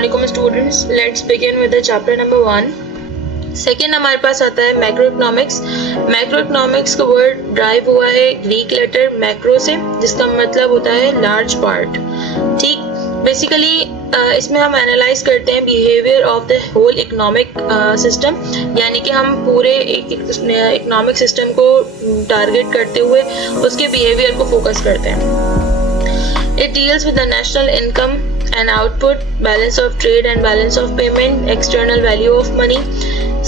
अस्सलामुअलैकुम students, let's begin with the chapter number 1। Second हमारे पास आता है मैक्रो इकोनॉमिक्स। मैक्रो इकोनॉमिक्स का वर्ड ड्राइव हुआ है ग्रीक लेटर मैक्रो से, जिसका मतलब होता है लार्ज पार्ट। ठीक, बेसिकली इसमें हम एनालाइज करते हैं behaviour of the whole economic system, यानी कि हम पूरे इकोनॉमिक सिस्टम को टारगेट करते हुए उसके बिहेवियर को फोकस करते हैं। It deals with the national income and output, balance of trade and balance of payment, external value of money,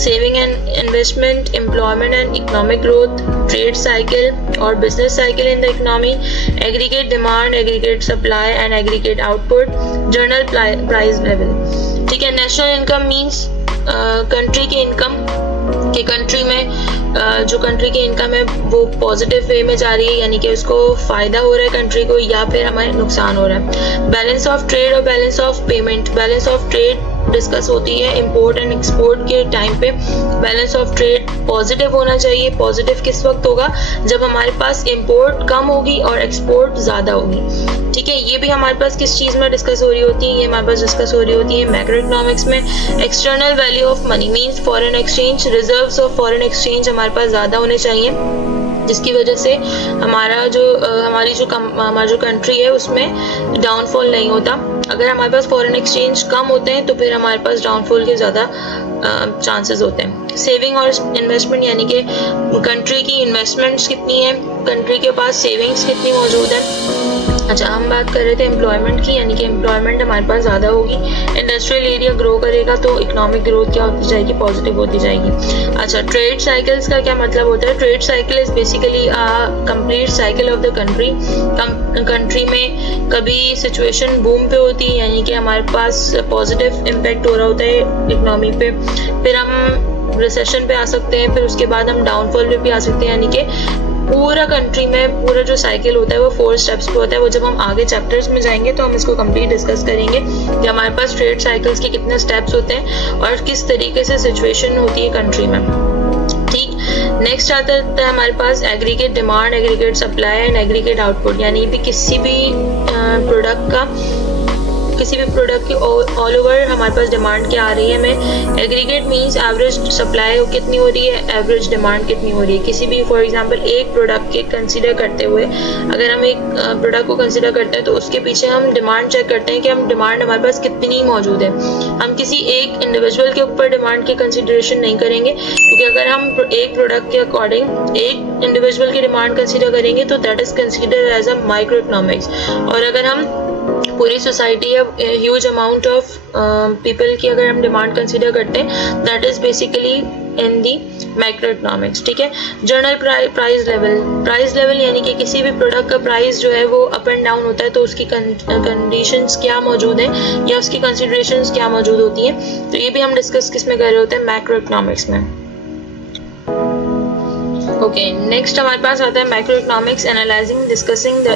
saving and investment, employment and economic growth, trade cycle or business cycle in the economy, aggregate demand, aggregate supply and aggregate output, general price level। ठीक है, national income means country की income कि country में जो country की income है वो positive way में जा रही है, यानी कि उसको फायदा हो रहा है कंट्री को, या फिर हमें नुकसान हो रहा है। बैलेंस ऑफ ट्रेड और balance of payment. Balance of trade discuss होती है इंपोर्ट एंड एक्सपोर्ट के टाइम पे। बैलेंस ऑफ ट्रेड पॉजिटिव होना चाहिए। पॉजिटिव किस वक्त होगा? जब हमारे पास इंपोर्ट कम होगी और एक्सपोर्ट ज़्यादा होगी। ठीक है, ये भी हमारे पास किस चीज़ में डिस्कस हो रही होती है? ये हमारे पास डिस्कस हो रही होती है मैक्रो इकोनॉमिक्स में। External value of money means foreign exchange. Reserves of foreign exchange हमारे पास ज़्यादा होने चाहिए, जिसकी वजह से हमारी जो कंट्री है उसमें डाउनफॉल नहीं होता। अगर हमारे पास फॉरेन एक्सचेंज कम होते हैं तो फिर हमारे पास डाउनफॉल के ज़्यादा चांसेस होते हैं। सेविंग और इन्वेस्टमेंट, यानी कि कंट्री की इन्वेस्टमेंट्स कितनी है, कंट्री के पास सेविंग्स कितनी मौजूद है। अच्छा, हम बात कर रहे थे एम्प्लॉयमेंट की, यानी कि एम्प्लॉयमेंट हमारे पास ज़्यादा होगी। इंडस्ट्रियल एरिया ग्रो करेगा तो इकोनॉमिक ग्रोथ क्या होती जाएगी? पॉजिटिव होती जाएगी। अच्छा, ट्रेड साइकिल्स का क्या मतलब होता है? Trade cycle is basically complete cycle of the country. Country में कभी सिचुएशन बूम पे होती है, यानी कि हमारे पास पॉजिटिव इम्पैक्ट हो रहा होता है इकोनॉमी पे, फिर हम रिसेशन पे आ सकते हैं, फिर उसके बाद हम डाउनफॉल पे भी आ सकते हैं। यानी कि पूरा कंट्री में पूरा जो साइकिल होता है वो 4 स्टेप्स पे होता है। वो जब हम आगे चैप्टर्स में जाएंगे तो हम इसको कंप्लीट डिस्कस करेंगे कि हमारे पास ट्रेड साइकिल्स के कितने स्टेप्स होते हैं और किस तरीके से सिचुएशन होती है कंट्री में। ठीक, नेक्स्ट आता है हमारे पास aggregate demand, aggregate supply and aggregate output, यानी भी किसी भी प्रोडक्ट की ऑल ओवर हमारे पास डिमांड क्या आ रही है हमें। एग्रीगेट मीन्स एवरेज सप्लाई कितनी हो रही है, एवरेज डिमांड कितनी हो रही है। किसी भी फॉर एग्जांपल एक प्रोडक्ट के कंसीडर करते हुए, अगर हम एक प्रोडक्ट को कंसीडर करते हैं तो उसके पीछे हम डिमांड चेक करते हैं कि हम डिमांड हमारे पास कितनी मौजूद है। हम किसी एक इंडिविजुअल के ऊपर डिमांड की कंसिडरेशन नहीं करेंगे, क्योंकि अगर हम एक प्रोडक्ट के अकॉर्डिंग एक इंडिविजुअल की डिमांड कंसीडर करेंगे तो that is consider as a micro economics. और अगर हम पूरी सोसाइटी या ह्यूज अमाउंट ऑफ पीपल की अगर हम डिमांड कंसीडर करते हैं, that is basically in the micro economics. ठीक है, जनरल प्राइस लेवल यानी कि किसी भी प्रोडक्ट का प्राइस जो है वो अप एंड डाउन होता है, तो उसकी कंडीशंस क्या मौजूद हैं या उसकी कंसिडरेशंस क्या मौजूद होती हैं, तो ये भी हम डिस्कस किस में कर रहे होते हैं? मैक्रो इकोनॉमिक्स में। ओके, नेक्स्ट हमारे पास आता है micro economics analysing discussing the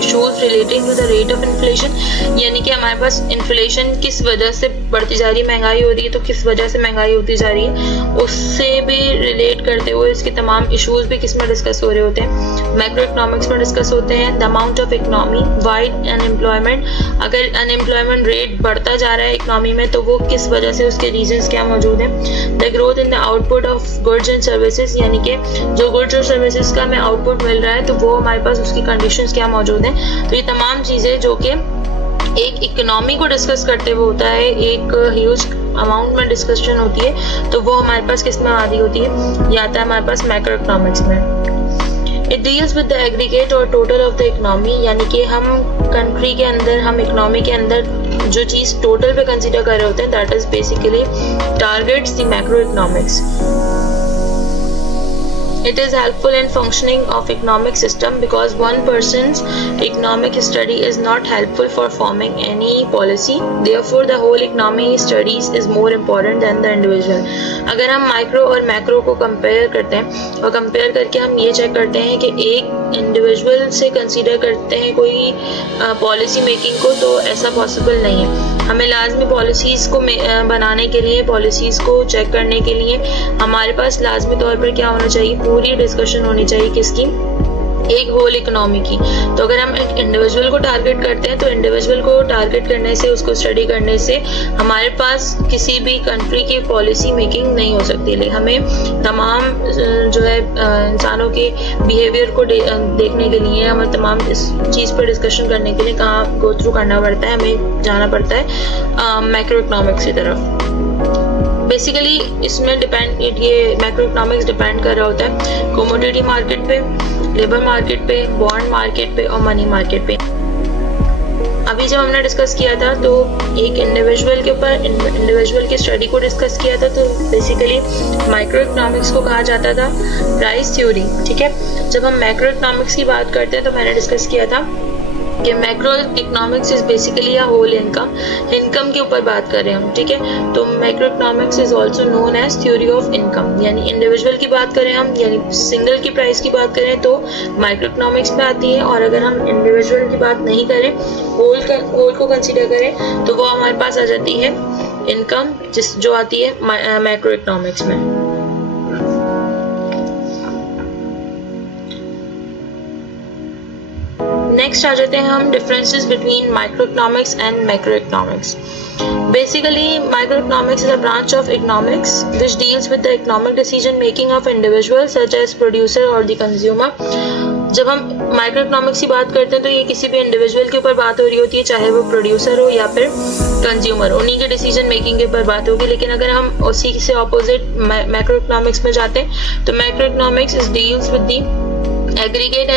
issues relating to the rate of inflation, यानी कि हमारे पास इन्फ्लेशन किस वजह से बढ़ती जा रही है, महंगाई हो रही है तो किस वजह से महंगाई होती जा रही है, उससे भी रिलेट करते हुए इसके तमाम इश्यूज भी किस में डिस्कस हो रहे होते हैं? मैक्रो इकोनॉमिक्स में डिस्कस होते हैं। The amount of economy, wide unemployment, अगर अनएम्प्लॉयमेंट रेट बढ़ता जा रहा है इकोनॉमी में तो वो किस वजह से, उसके रीजंस क्या मौजूद हैं। The growth in the output of goods and services, यानी कि जो गुड्स और सर्विसेज का हमें आउटपुट मिल रहा है तो वो हमारे पास उसकी कंडीशंस क्या मौजूद हैं। तो ये तमाम चीज़ें जो कि एक इकोनॉमी को डिस्कस करते हुए होता है, एक ह्यूज अमाउंट में डिस्कशन होती है, तो वो हमारे पास किस में आ रही होती है? ये आता है हमारे पास मैक्रो इकोनॉमिक्स में। It deals with the aggregate और टोटल ऑफ द इकोनॉमी, यानी कि हम कंट्री के अंदर, हम इकोनॉमी के अंदर जो चीज़ टोटल पे कंसीडर कर रहे होते हैं, that is basically targets the macro economics. It is helpful in functioning of economic system because one person's economic study is not helpful for forming any policy. Therefore, the whole economy studies is more important than the individual. अगर हम micro और macro को compare करते हैं और compare करके हम ये चेक करते हैं कि एक इंडिविजुअल से कंसीडर करते हैं कोई पॉलिसी मेकिंग को, तो ऐसा पॉसिबल नहीं है। हमें लाजमी पॉलिसीज़ को बनाने के लिए, पॉलिसीज़ को चेक करने के लिए हमारे पास लाजमी तौर पर क्या होना चाहिए? पूरी डिस्कशन होनी चाहिए किसकी? एक होल इकोनॉमी की। तो अगर हम एक इंडिविजुअल को टारगेट करते हैं तो इंडिविजुअल को टारगेट करने से, उसको स्टडी करने से हमारे पास किसी भी कंट्री की पॉलिसी मेकिंग नहीं हो सकती। लेकिन हमें तमाम जो है इंसानों के बिहेवियर को देखने के लिए, हमें तमाम इस चीज़ पर डिस्कशन करने के लिए कहाँ गो थ्रू करना पड़ता है, हमें जाना पड़ता है मैक्रो इकोनॉमिक्स की तरफ। बेसिकली इसमें डिपेंड, ये मैक्रो इकोनॉमिक्स डिपेंड कर रहा होता है कमोडिटी मार्केट पे, लेबर मार्केट पे, बॉन्ड मार्केट पे और मनी मार्केट पे। अभी जब हमने डिस्कस किया था तो एक इंडिविजुअल के ऊपर, इंडिविजुअल की स्टडी को डिस्कस किया था, तो बेसिकली माइक्रो इकोनॉमिक्स को कहा जाता था प्राइस थ्योरी। ठीक है, जब हम मैक्रो इकोनॉमिक्स की बात करते हैं तो मैंने डिस्कस किया था कि macro economics is basically a whole income के ऊपर बात कर रहे हैं हम। ठीक है, तो macro economics is also known as theory of income, यानी इंडिविजुअल की बात करें हम, यानी सिंगल की प्राइस की बात करें तो माइक्रो इकोनॉमिक्स में आती है, और अगर हम इंडिविजुअल की बात नहीं करें, होल को कंसीडर करें, तो वो हमारे पास आ जाती है इनकम, जो आती है मैक्रो इकोनॉमिक्स में। नेक्स्ट आ जाते हैं हम differences between micro economics and macro economics. Basically micro economics is a branch of economics which deals with the economic decision making of individuals such as producer or the consumer। जब हम micro economics की बात करते हैं तो ये किसी भी इंडिविजुअल के ऊपर बात हो रही होती है, चाहे वो प्रोड्यूसर हो या फिर कंज्यूमर, उन्हीं के डिसीजन मेकिंग के ऊपर बात होगी। लेकिन अगर हम उसी से ऑपोजिट मैक्रो इकोनॉमिक्स में जाते हैं तो macro economics is deals with the aggregate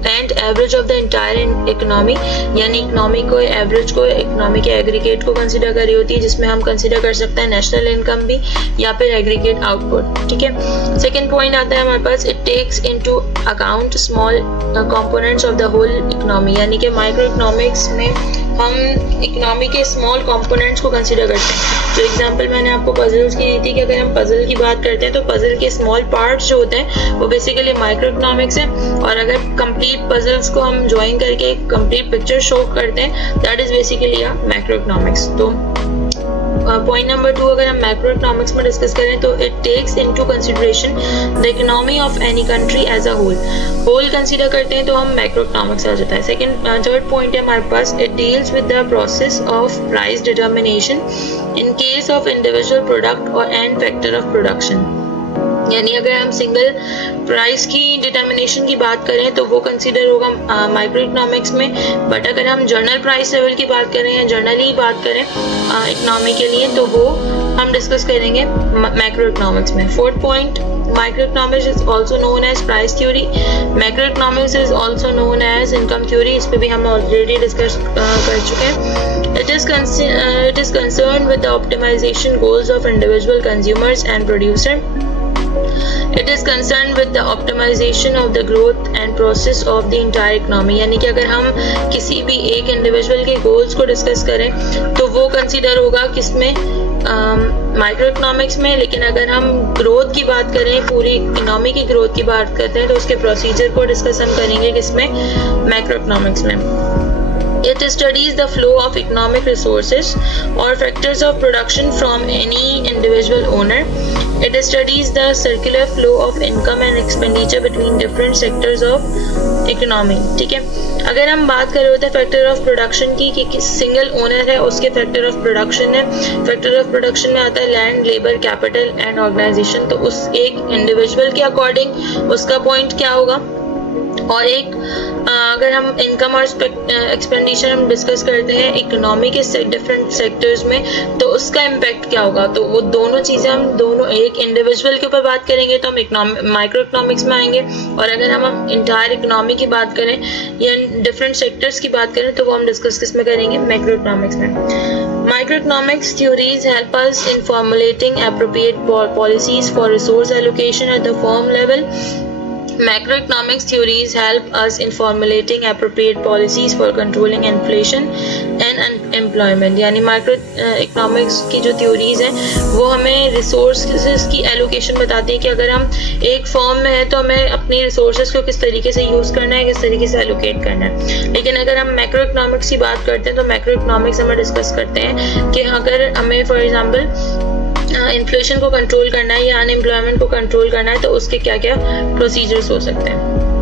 and average of the entire economy, यानी इकोनॉमी को, एवरेज को, इकोनॉमी के एग्रीगेट को कंसीडर कर रही होती है, जिसमें हम कंसीडर कर सकते हैं नेशनल इनकम भी या फिर एग्रीगेट आउटपुट। ठीक है, सेकेंड पॉइंट आता है हमारे पास, it takes into account small components of the whole economy, यानी कि माइक्रो इकोनॉमिक्स में हम इकोनॉमी के स्मॉल कंपोनेंट्स को कंसीडर करते हैं। तो एग्जांपल मैंने आपको पजल्स की दी थी कि अगर हम पजल की बात करते हैं तो पजल के स्मॉल पार्ट्स जो होते हैं वो बेसिकली माइक्रो इकोनॉमिक्स है, और अगर कंप्लीट पजल्स को हम ज्वाइन करके एक कंप्लीट पिक्चर शो करते हैं, that is basically a macro economics. तो पॉइंट नंबर 2 अगर हम मैक्रो इकोनॉमिक्स में डिस्कस करें तो it takes into consideration the economy of any country as a whole consider करते हैं तो हम मैक्रो इकोनॉमिक्स आ जाता है। थर्ड पॉइंट है हमारे पास, it deals with the process of price determination in case of individual product और एंड फैक्टर ऑफ प्रोडक्शन, यानी अगर हम सिंगल प्राइस की डिटर्मिनेशन की बात करें तो वो कंसीडर होगा माइक्रो इकोनॉमिक्स में, बट अगर हम जनरल प्राइस लेवल की बात करें या जनरली बात करें इकोनॉमी के लिए तो वो हम डिस्कस करेंगे मैक्रो इकोनॉमिक्स में। Fourth point, micro economics is also known as price theory, macro economics is also known as income theory, इस पर भी हम ऑलरेडी डिस्कस कर चुके हैं। It is concern with the optimisation goals of individual consumers and producer. It is concerned with the optimization of the growth and process of the entire economy, यानी कि अगर हम किसी भी एक इंडिविजुअल के गोल्स को डिस्कस करें तो वो कंसीडर होगा किसमें, माइक्रो इकोनॉमिक्स में। लेकिन अगर हम ग्रोथ की बात करें, पूरी इकोनॉमी की ग्रोथ की बात करते हैं तो उसके प्रोसीजर को डिस्कस हम करेंगे किसमें, मैक्रो इकोनॉमिक्स में। It studies the flow of economic resources or factors of production from any individual owner. It studies the circular flow of income and expenditure between different sectors of economy. ठीक है, अगर हम बात कर रहे होते हैं फैक्टर ऑफ प्रोडक्शन की कि सिंगल ओनर है, उसके फैक्टर ऑफ प्रोडक्शन है, फैक्टर ऑफ प्रोडक्शन में आता है land, labour, capital and organisation. तो उस एक इंडिविजुअल के अकॉर्डिंग उसका पॉइंट क्या होगा, और एक अगर हम इनकम और एक्सपेंडिचर हम डिस्कस करते हैं इकोनॉमी के डिफरेंट सेक्टर्स में तो उसका इम्पैक्ट क्या होगा, तो वो दोनों चीज़ें हम दोनों एक इंडिविजुअल के ऊपर बात करेंगे तो हम माइक्रो इकोनॉमिक्स में आएंगे, और अगर हम इंटायर इकोनॉमी की बात करें या डिफरेंट सेक्टर्स की बात करें तो वो हम डिस्कस किस में करेंगे, मैक्रो इकोनॉमिक्स में। Microeconomics theories help us in formulating appropriate policies for resource allocation at the firm level. Macroeconomics theories help us in formulating appropriate policies for controlling inflation and unemployment, यानी micro economics की जो theories हैं वो हमें resources की allocation बताती है कि अगर हम एक फर्म में है तो हमें अपनी रिसोर्सेज को किस तरीके से यूज़ करना है, किस तरीके से एलोकेट करना है। लेकिन अगर हम मैक्रो इकोनॉमिक्स की बात करते हैं तो मैक्रो इकोनॉमिक्स हमें डिस्कस करते हैं कि अगर हमें फॉर एग्जाम्पल इन्फ्लेशन को कंट्रोल करना है या अनएम्प्लॉयमेंट को कंट्रोल करना है तो उसके क्या क्या प्रोसीजर्स हो सकते हैं।